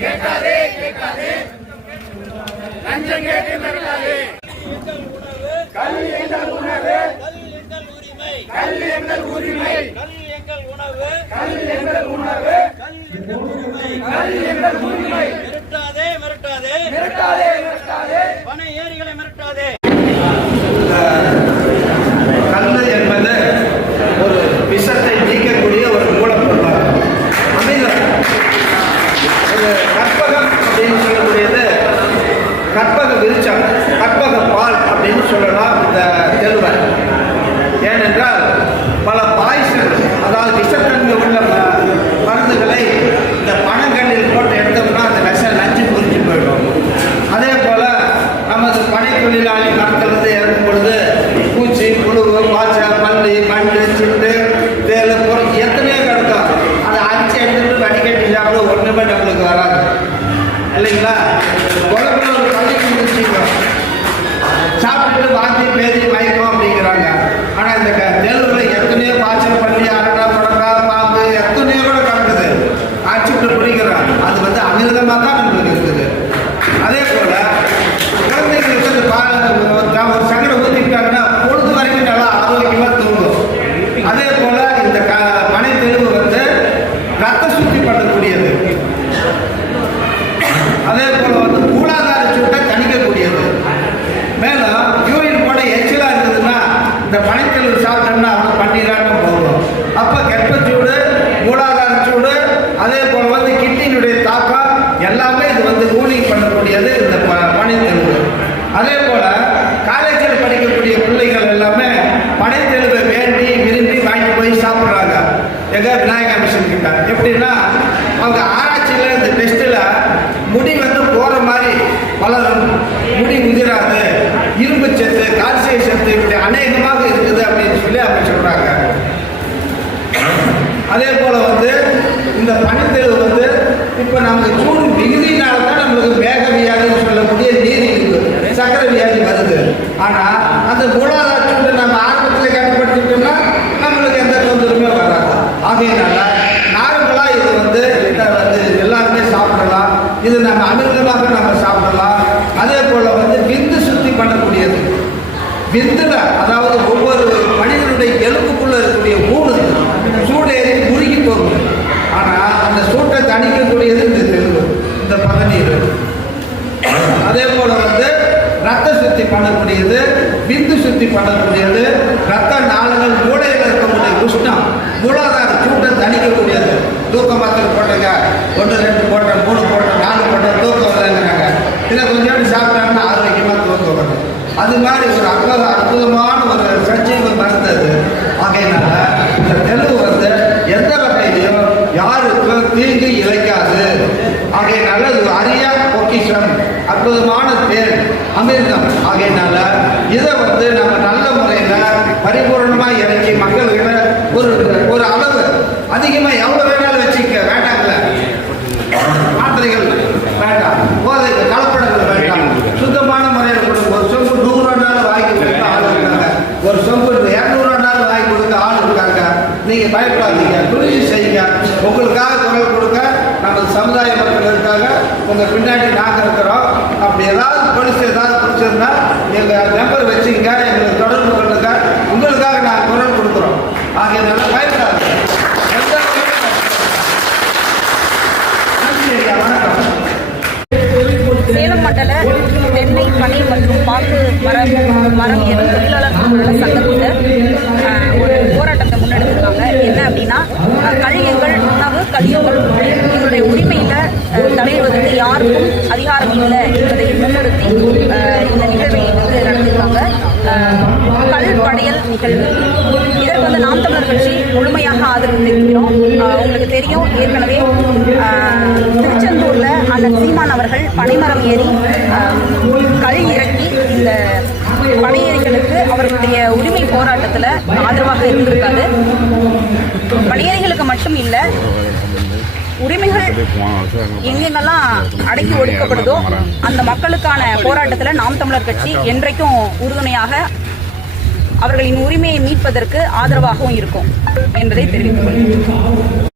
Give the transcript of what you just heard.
கேட்காதே கேட்காதே. லஞ்சம் கேட்கின்றார்களே எங்கள் உணவு கல்வி எங்கள் உரிமை கல்வி எங்கள் உணவு கல்வி எங்கள் உணவு. கல்வி எங்கள் உரிமை. மிரட்டாதே மிரட்டாதே. மிரட்டாதே மிரட்டாதே. பனை ஏரிகளை மிரட்டாதே. கற்பகம் அப்படின்னு சொல்லக்கூடியது கற்பக விருச்சம் கற்பக பால் அப்படின்னு சொல்லலாம் இந்த தெலுவை ஏனென்றால் பல பாய்சன் அதாவது விஷத்தன்மை உள்ள மருந்துகளை இந்த பணங்களில் போட்டு எடுத்தோம்னா அந்த விஷம் நஞ்சு புரிஞ்சு போயிடும். அதே போல் நமது பனை தொழிலாளி மரத்திலிருந்து இறக்கும் பொழுது நம்மளுக்கு வராது இல்லைங்களா? உலகில் ஒரு பள்ளிக்கு முடிச்சுக்கிறோம் சாப்பிட்டுட்டு வாந்தி பேதி மயக்கம் அப்படிங்கிறாங்க ஆனால் இந்த க- தெலுங்குல எத்தனையோ பாய்ச்சல் பண்ணி அரட்டா புடக்கா பாம்பு எத்தனையோ கூட கிடக்குது அடிச்சுட்டு குடிக்கிறோம் அது வந்து அமிர்தமாக தான் நம்மளுக்கு இருக்குது அதே போல குழந்தைங்களுக்கு இந்த பால் ஒரு ஒரு சங்கடம் ஊற்றிட்டாங்கன்னா பொழுது வரைக்கும் நல்லா ஆரோக்கியமாக தூங்கும் அதே போல இந்த க மனை தெளிவு வந்து ரத்த சுத்தி பண்ணக்கூடியது அதே போல வந்து மூலாதார சூட்டை தணிக்கக்கூடியது மேலும் யூரின் போட எச்சிலாக இருந்ததுன்னா இந்த பனைத்தெளிவு சாப்பிட்டோம்னா அவங்க பன்னீராட்டம் போகும் அப்போ கெப்பச்சூடு மூலாதார சூடு அதே போல் வந்து கிட்னியினுடைய தாக்கம் எல்லாமே இது வந்து கூலிங் பண்ணக்கூடியது இந்த ப- பனைத்தெளிவு அதே போல் காலேஜில் படிக்கக்கூடிய பிள்ளைகள் எல்லாமே படைத்தெழுவை வேண்டி விரும்பி வாங்கி போய் சாப்பிட்றாங்க. எங்க விநாயகா மிஷன் கிட்ட. எப்படின்னா வியாதி வருது. ஆனால் அந்த மூலாதார நம்ம ஆரம்பத்தில் கட்டுப்படுத்திட்டோம்னா நம்மளுக்கு எந்த தொந்தரவுமே வராது. ஆகையினால நார்மலாக இது வந்து இதை வந்து எல்லாருமே சாப்பிடலாம். இது நம்ம அமிர்தமாக நம்ம சாப்பிடலாம். அதே போல் வந்து விந்து சுத்தி பண்ணக்கூடியது. விந்துல அதாவது ஒவ்வொரு மனிதனுடைய எலும்புக்குள்ள இருக்கக்கூடிய மூணு சூடேறி உருகி போகும் ஆனால் அந்த சூட்டை தணிக்கக்கூடியது இந்த தெலுங்கு இந்த பதநீர் அதே போல வந்து ரத்த சுத்தி பண்ணக்கூடியது விந்து சுத்தி பண்ணக்கூடியது ரத்த நாளங்கள் மூளையில் இருக்கக்கூடிய உஷ்ணம் மூலாதார சூட்டை தணிக்கக்கூடியது தூக்க மாத்திரை போட்டுங்க ஒன்று ரெண்டு ஆகையினால இதை வந்து நம்ம நல்ல முறையில் பரிபூர்ணமாக இறக்கி மக்களுக்கு ஒரு ஒரு அளவு அதிகமாக எவ்வளோ நீங்கள் பயப்படாதீங்க. துணிவு செய்யுங்க. உங்களுக்காக குரல் கொடுக்க நமது சமுதாய மக்கள் இருக்காங்க. உங்கள் பின்னாடி நாங்கள் இருக்கிறோம். அப்படி ஏதாவது பொலிஸ் ஏதாவது பிடிச்சிருந்தா எங்கள் நம்பர் வச்சுங்க எங்களுக்கு தொடர்பு கொள்ளுங்க. உங்களுக்காக நாங்கள் குரல் கொடுக்குறோம். ஆகையனால பயப்படாதீங்க. சேலம் மண்டல தென்னை பனை மற்றும் பாக்கு மரம் மரம் ஏறும் தொழிலாளர் சங்கத்தினர் யாருக்கும் அதிகாரம் இல்லை என்பதை முன்னிறுத்தி இந்த நிகழ்வை வந்து நடத்திருக்காங்க கல் படையல் நிகழ்வு. இதற்கு வந்து நாம் தமிழர் கட்சி முழுமையாக ஆதரவு தெரிவிக்கிறோம் உங்களுக்கு தெரியும் ஏற்கனவே திருச்செந்தூரில் திருச்செந்தூர்ல அண்ணன் சீமான் அவர்கள் பனைமரம் ஏறி கல் இறக்கி இந்த பணியேறிகளுக்கு அவர்களுடைய உரிமை போராட்டத்தில் ஆதரவாக இருந்திருக்காரு. பணியேறிகளுக்கு மட்டும் இல்லை உரிமைகள் எங்கெங்கெல்லாம் அடக்கி ஒடுக்கப்படுதோ அந்த மக்களுக்கான போராட்டத்தில் நாம் தமிழர் கட்சி என்றைக்கும் உறுதுணையாக அவர்களின் உரிமையை மீட்பதற்கு ஆதரவாகவும் இருக்கும் என்பதை தெரிவித்துக் கொள்கிறேன்.